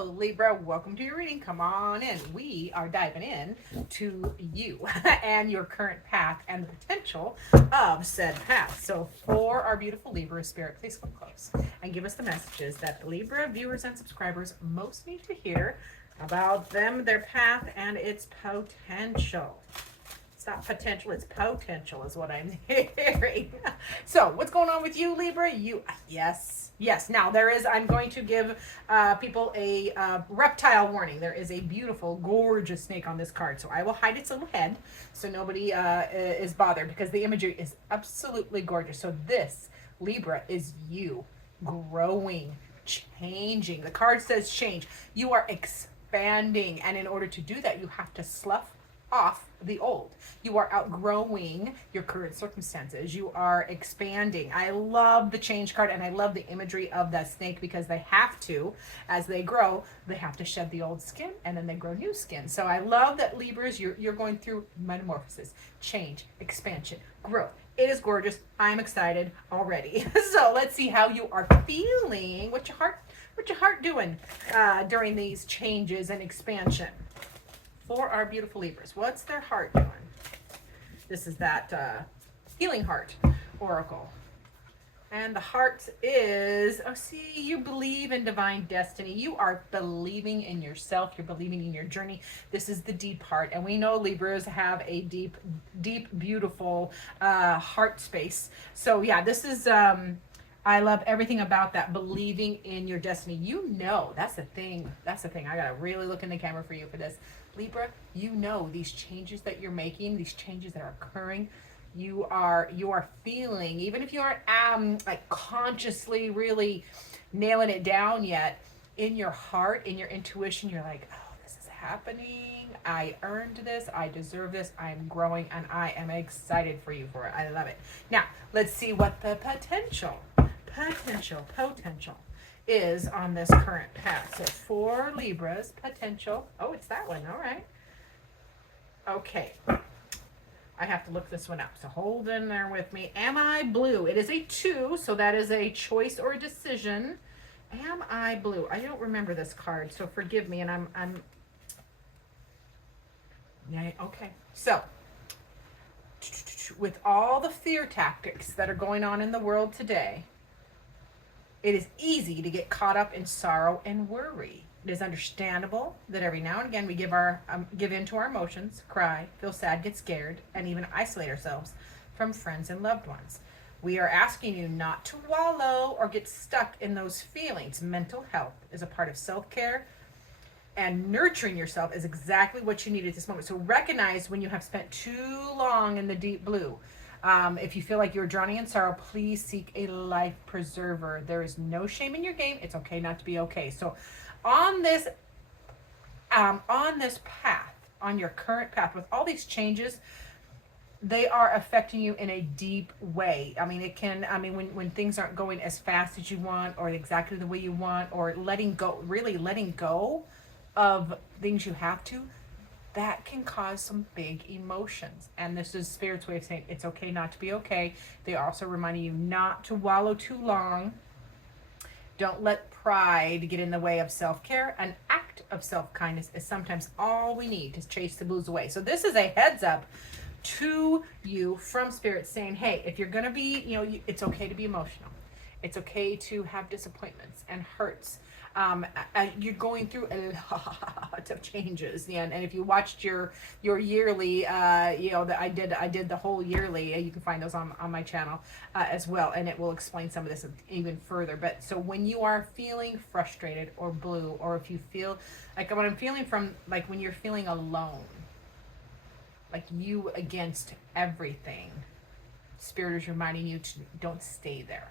Hello, Libra. Welcome to your reading. Come on in. We are diving in to you and your current path and the potential of said path. So, for our beautiful Libra spirit, please come close and give us the messages that the Libra viewers and subscribers most need to hear about them, their path, and its potential. It's not potential, it's potential is what I'm hearing. So what's going on with you, Libra? Yes. Now I'm going to give people a reptile warning. There is a beautiful, gorgeous snake on this card. So I will hide its little head so nobody is bothered because the imagery is absolutely gorgeous. So this, Libra, is you growing, changing. The card says change. You are expanding. And in order to do that, you have to slough off the old. You are outgrowing your current circumstances. You are expanding. I love the change card and I love the imagery of that snake because they have to, as they grow, they have to shed the old skin and then they grow new skin. So I love that Libras, you're going through metamorphosis, change, expansion, growth. It is gorgeous. I'm excited already. So let's see how you are feeling. What's your heart doing during these changes and expansion? For our beautiful Libras, what's their heart doing? This is that healing heart oracle. And the heart is, you believe in divine destiny. You are believing in yourself. You're believing in your journey. This is the deep heart. And we know Libras have a deep, beautiful heart space. So yeah, this is, I love everything about that, believing in your destiny. You know, that's the thing. I got to really look in the camera for you for this. Libra, you know these changes that you're making, these changes that are occurring, you are feeling, even if you aren't like consciously really nailing it down yet, in your heart, in your intuition, you're like, oh, this is happening. I earned this. I deserve this. I'm growing and I am excited for you for it. I love it. Now, let's see what the potential is on this current path. So for Libra's potential, it's that one. All right. Okay. I have to look this one up. So hold in there with me. Am I blue? It is a 2, so that is a choice or a decision. Am I blue? I don't remember this card, so forgive me. And I'm yeah, okay. So with all the fear tactics that are going on in the world today, it is easy to get caught up in sorrow and worry. It is understandable that every now and again we give in to our emotions, cry, feel sad, get scared, and even isolate ourselves from friends and loved ones. We are asking you not to wallow or get stuck in those feelings. Mental health is a part of self-care, and nurturing yourself is exactly what you need at this moment. So recognize when you have spent too long in the deep blue. If you feel like you're drowning in sorrow, please seek a life preserver. There is no shame in your game. It's okay not to be okay. So on this path, on your current path, with all these changes, they are affecting you in a deep way. When things aren't going as fast as you want or exactly the way you want, or letting go of things you have to, that can cause some big emotions. And this is Spirit's way of saying it's okay not to be okay. They are also reminding you not to wallow too long. Don't let pride get in the way of self-care. An act of self-kindness is sometimes all we need to chase the blues away. So this is a heads up to you from Spirit saying, hey, if you're going to be, it's okay to be emotional. It's okay to have disappointments and hurts. You're going through a lot of changes, and if you watched your yearly, I did the whole yearly. You can find those on my channel as well, and it will explain some of this even further. But so when you are feeling frustrated or blue, or if you feel like what I'm feeling from, like when you're feeling alone, like you against everything, Spirit is reminding you to don't stay there.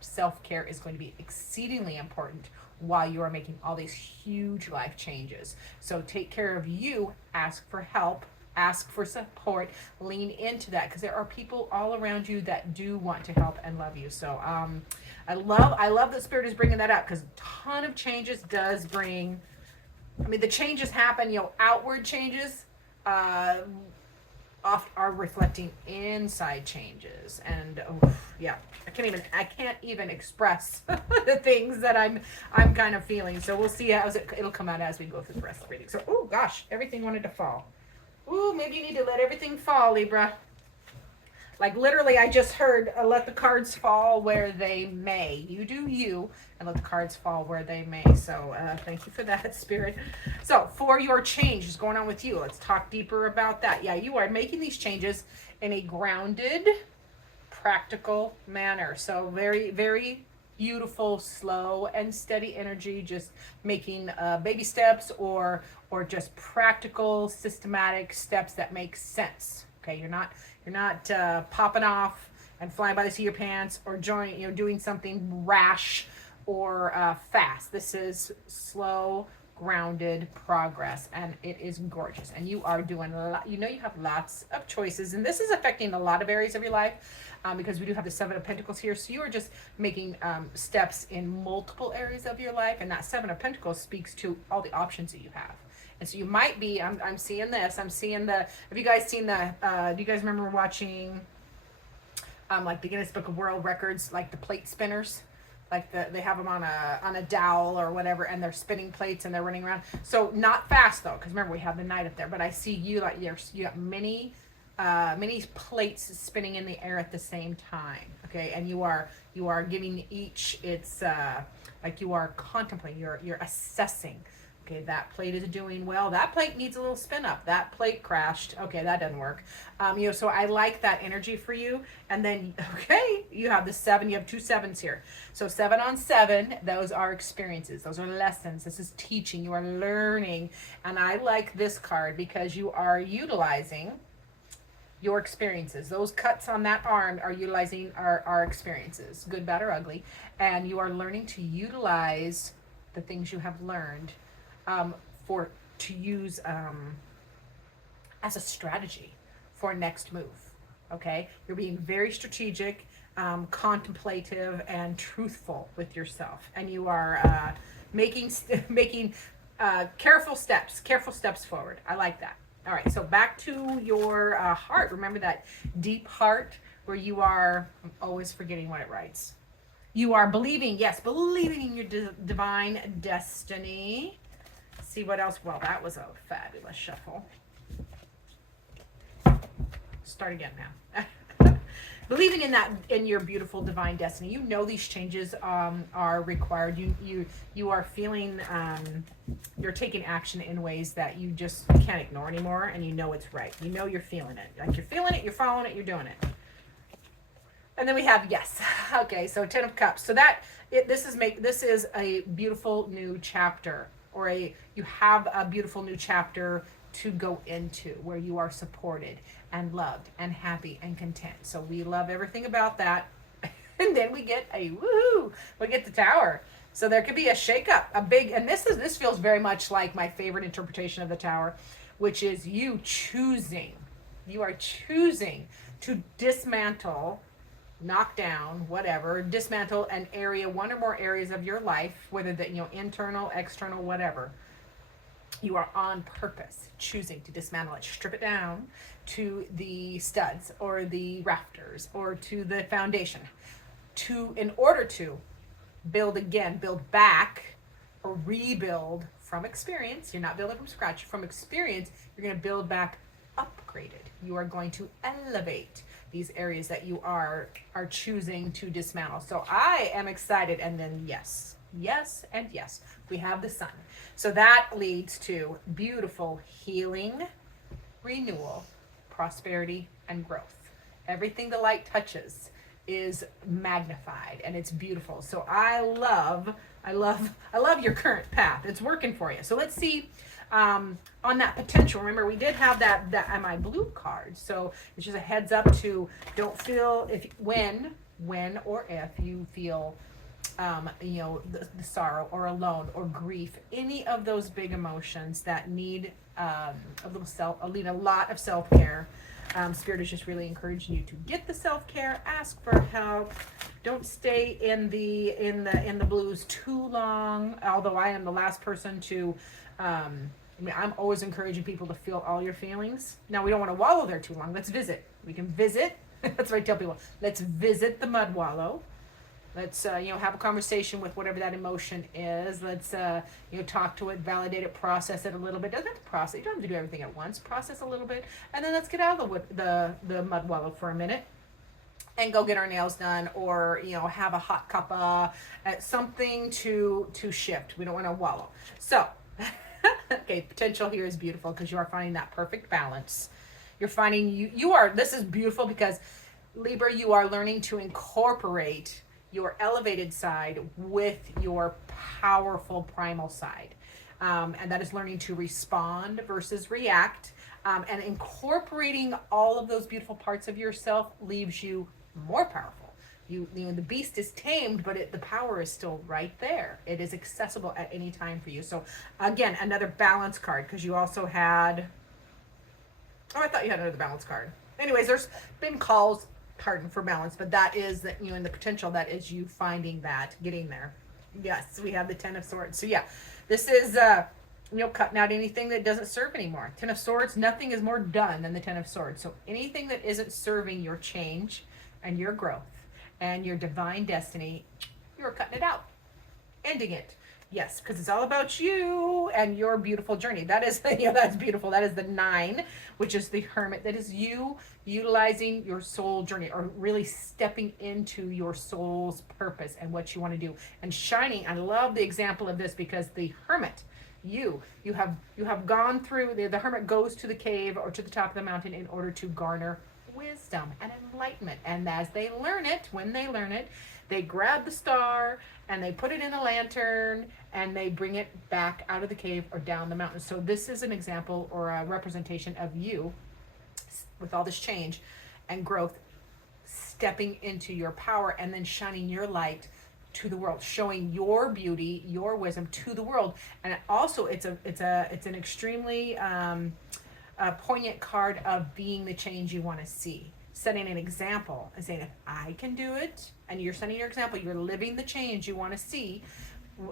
Self-care is going to be exceedingly important while you are making all these huge life changes. So take care of you, ask for help, ask for support, lean into that, because there are people all around you that do want to help and love you. So I love that Spirit is bringing that up, because a ton of changes does bring, the changes happen, outward changes, oft are reflecting inside changes. And oh, yeah, I can't even express the things that I'm kind of feeling. So we'll see how it'll come out as we go through the rest of the reading. So oh gosh, everything wanted to fall. Ooh, maybe you need to let everything fall, Libra. Like literally, I just heard, let the cards fall where they may. You do you, and let the cards fall where they may. So thank you for that, Spirit. So for your change is going on with you. Let's talk deeper about that. Yeah, you are making these changes in a grounded, practical manner. So very, very beautiful, slow and steady energy, just making baby steps or just practical, systematic steps that make sense. Okay, you're not popping off and flying by the seat of your pants or doing something rash or fast. This is slow, grounded progress, and it is gorgeous. And you are doing a lot. You have lots of choices, and this is affecting a lot of areas of your life. Because we do have the Seven of Pentacles here. So you are just making steps in multiple areas of your life. And that Seven of Pentacles speaks to all the options that you have. And so you might be, I'm seeing this. I'm seeing have you guys seen do you guys remember watching like the Guinness Book of World Records, like the plate spinners? Like they have them on a dowel or whatever, and they're spinning plates and they're running around. So not fast though, because remember we have the night up there. But I see you like you got many plates spinning in the air at the same time. Okay, and you are giving each its like you are contemplating, you're assessing. Okay, that plate is doing well. That plate needs a little spin up. That plate crashed. Okay, that doesn't work. So I like that energy for you. And then, okay, you have the 7. You have 2 7s here. So 7 on 7, those are experiences. Those are lessons. This is teaching. You are learning. And I like this card because you are utilizing your experiences. Those cuts on that arm are utilizing our experiences, good, bad, or ugly. And you are learning to utilize the things you have learned to use as a strategy for next move. Okay, you're being very strategic, contemplative, and truthful with yourself, and you are making careful steps forward. I like that. All right, so back to your heart. Remember that deep heart where you are. I'm always forgetting what it writes. You are believing in your divine destiny. See what else? Well, that was a fabulous shuffle. Start again now. Believing in your beautiful divine destiny. You know these changes are required. You are feeling you're taking action in ways that you just can't ignore anymore, and you know it's right. You know you're feeling it. Like you're feeling it, you're following it, you're doing it. And then we have yes. Okay, so 10 of Cups. So this is a beautiful new chapter. Or you have a beautiful new chapter to go into where you are supported and loved and happy and content. So we love everything about that. And then we get a woohoo. We get the Tower. So there could be a shakeup, and this feels very much like my favorite interpretation of the Tower, which is you are choosing to dismantle, knock down, whatever, dismantle an area, one or more areas of your life, whether that, internal, external, whatever. You are on purpose choosing to dismantle it, strip it down to the studs or the rafters or to the foundation in order to build back or rebuild from experience. You're not building from scratch. From experience, you're going to build back upgraded. You are going to elevate these areas that you are choosing to dismantle. So I am excited. And then yes, and yes, we have the Sun. So that leads to beautiful healing, renewal, prosperity, and growth. Everything the light touches is magnified, and it's beautiful. So I love your current path. It's working for you. So let's see on that potential. Remember, we did have that on my blue card. So it's just a heads up to don't feel when or if you feel the sorrow or alone or grief, any of those big emotions that need a lot of self-care. Spirit is just really encouraging you to get the self-care, ask for help. Don't stay in the blues too long. Although I am the last person to I mean, I'm always encouraging people to feel all your feelings. Now, we don't want to wallow there too long. Let's visit. We can visit. That's what I tell people. Let's visit the mud wallow. Let's, have a conversation with whatever that emotion is. Let's, talk to it, validate it, process it a little bit. Doesn't have to process. You don't have to do everything at once. Process a little bit. And then let's get out of the mud wallow for a minute and go get our nails done, or have a hot cuppa, something to shift. We don't want to wallow. So okay, potential here is beautiful because you are finding that perfect balance. You're finding this is beautiful because Libra, you are learning to incorporate your elevated side with your powerful primal side, and that is learning to respond versus react, and incorporating all of those beautiful parts of yourself leaves you more powerful. The beast is tamed, but the power is still right there. It is accessible at any time for you. So again, another balance card, because you also had, I thought you had another balance card. Anyways, there's been calls, pardon, for balance, but that is that, in the potential, that is you finding that, getting there. Yes, we have the 10 of Swords. So yeah, this is, cutting out anything that doesn't serve anymore. 10 of Swords, nothing is more done than the 10 of Swords. So anything that isn't serving your change and your growth and your divine destiny, you're cutting it out, ending it. Yes, because it's all about you and your beautiful journey. That is, that's beautiful. That is the 9, which is the Hermit. That is you utilizing your soul journey, or really stepping into your soul's purpose and what you want to do and shining. I love the example of this because the Hermit, you have gone through, the Hermit goes to the cave or to the top of the mountain in order to garner wisdom and enlightenment. And as they learn it, when they learn it, they grab the star and they put it in a lantern and they bring it back out of the cave or down the mountain. So this is an example or a representation of you with all this change and growth, stepping into your power and then shining your light to the world, showing your beauty, your wisdom to the world. And also it's an extremely poignant card of being the change you want to see, setting an example and saying, if I can do it, and you're setting your example, you're living the change you want to see.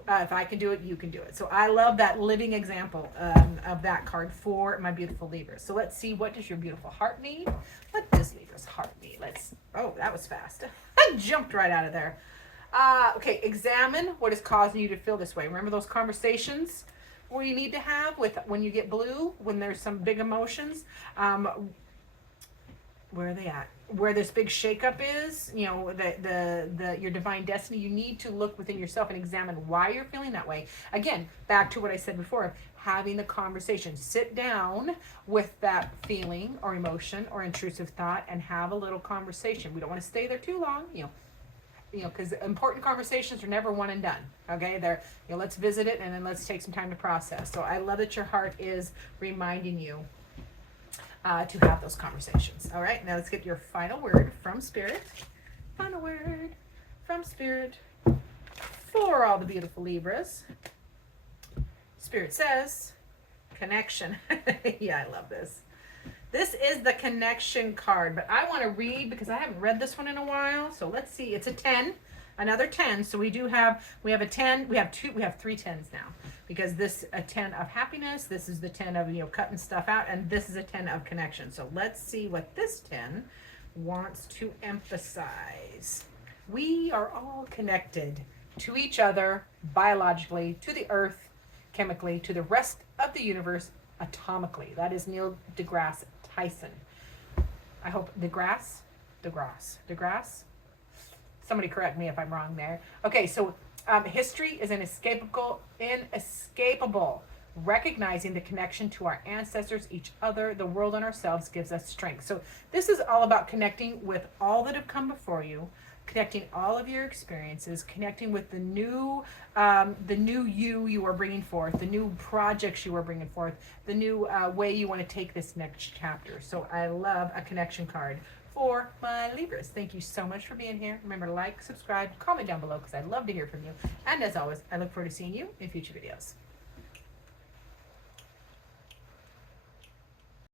If I can do it, you can do it. So I love that living example of that card for my beautiful Libras. So let's see, what does your beautiful heart need? What does Libra's heart need? Oh, that was fast. I jumped right out of there. Okay, examine what is causing you to feel this way. Remember those conversations where you need to have with when you get blue, when there's some big emotions? Where are they at? Where this big shakeup is, your divine destiny, you need to look within yourself and examine why you're feeling that way. Again, back to what I said before, having the conversation. Sit down with that feeling or emotion or intrusive thought and have a little conversation. We don't want to stay there too long, because important conversations are never one and done. Okay, let's visit it and then let's take some time to process. So I love that your heart is reminding you to have those conversations. All right, now let's get your final word from Spirit. Final word from Spirit for all the beautiful Libras. Spirit says, connection. Yeah, I love this. This is the connection card, but I want to read because I haven't read this one in a while. So let's see. It's a 10, another 10. So we have a 10. We have 3 10s now, because this a 10 of happiness. This is the 10 of cutting stuff out, and this is a 10 of connection. So let's see what this 10 wants to emphasize. We are all connected to each other biologically, to the earth chemically, to the rest of the universe atomically. That is Neil deGrasse Tyson. I hope deGrasse. Somebody correct me if I'm wrong there. Okay, so history is inescapable. Recognizing the connection to our ancestors, each other, the world, and ourselves gives us strength. So this is all about connecting with all that have come before you, connecting all of your experiences, connecting with the new you are bringing forth, the new projects you are bringing forth, the new way you want to take this next chapter. So I love a connection card for my Libras. Thank you so much for being here. Remember to like, subscribe, comment down below because I'd love to hear from you. And as always, I look forward to seeing you in future videos.